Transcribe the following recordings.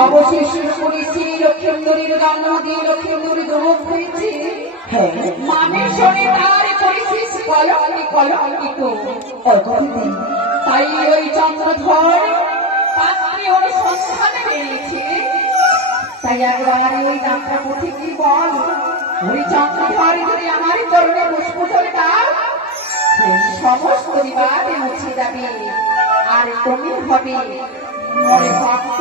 অবশেষে করেছি লক্ষ্মীন্দরীর জন্ম দিয়ে লক্ষ্মীন্দরী দমক হয়েছে। মামের শরীর তার করেছিস কলঙ্কিত। তাই ওই চন্দ্রধর পাত্রী অনুসন্ধানে বেরিয়েছে। তাই একবার ওই যাত্রা পথে কি বল, ওই চন্দ্রধর যদি আমার করণে পুষ্প ধরে দাও, সমস্ত বিবাদে মুছে যাবে, আর তুমি হবে মরে ভক্ত,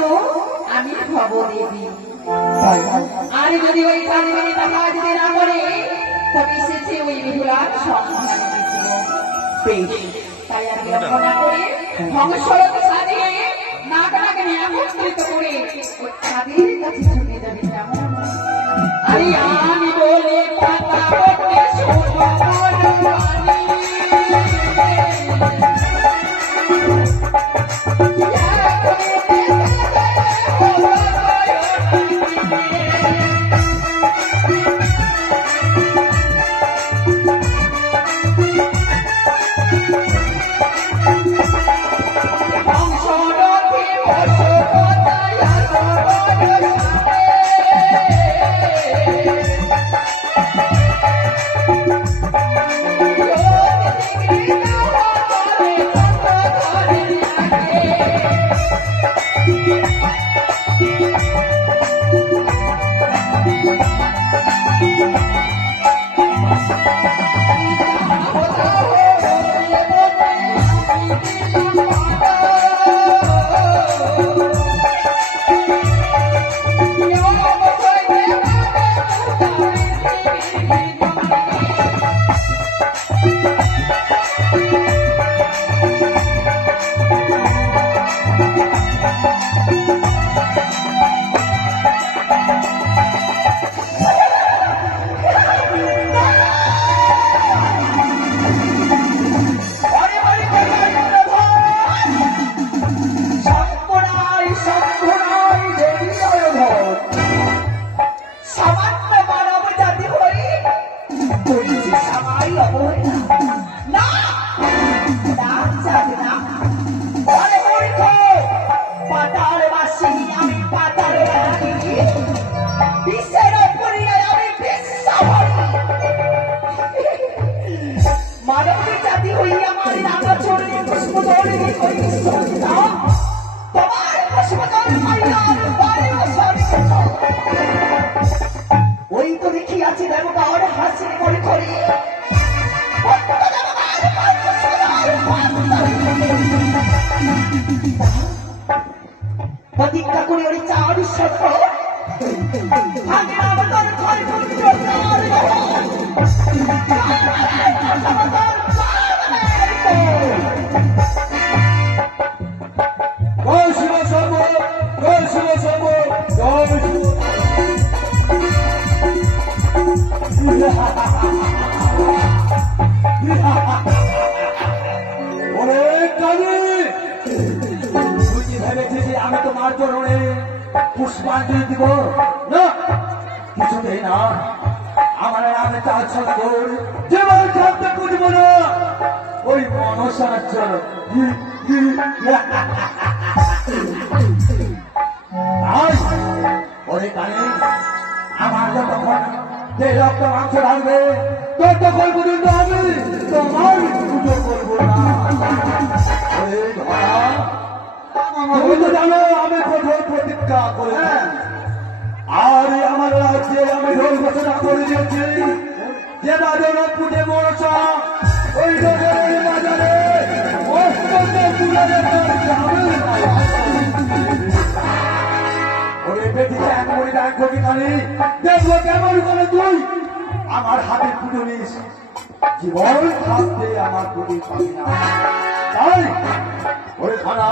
আমি ভব দেবী। আর যদি ওই কালীবাড়ি কথা যদি না করে, তবে এসেছে ওই বিহুলার সন্ধান দিয়েছিল। তাই আমি রক্ষণা করে ধ্বংসরত সাজিয়ে নাগনাকে একত্রিত করে তাদের কাছে ছুটে যাবে। আরে আমি বলে পাতা করতে ওই তো দেখি আছে দেবতা ওর হাসি করে করে প্রতিজ্ঞা করে ওই চার সত্য আমি তোমার চরণে পুষ্পাঞ্জলি দিব না, কিছুতেই না। আমার আমি তার সঙ্গে যেভাবে থাকতে বুঝবো না ওই মনসার চরণ। ওরে কানে আমার যতক্ষণ যে রক্ত মাংস থাকবে ততক্ষণ পর্যন্ত আমি তোমার পুজো করবো না। তুমি তো জানো আমি কঠোর প্রতিজ্ঞা করেছি, আর আমার রাজ্যে আমি রোল ঘোষণা করে দিয়েছি যে বাজার পুজে মনসা ওই বাজারে ওরে বেটিতে এক মরি এক কবিতানি দেখবো কেমন করে তুই আমার হাতে পুজো নিস, জীবন থাকতে আমার পুজো পাবি না। তাই ওরে খানা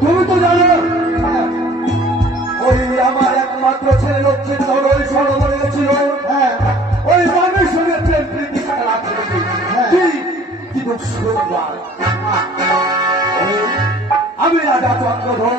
তুমি তো জানো ওই আমার একমাত্র ছেলে লক্ষ্মীন্দর ওই সরোবরে গেছিল, ওই মানের সঙ্গে প্রেম প্রীতি খেলা করেছি। কি দুঃখ আমি রাজা চন্দ্রধর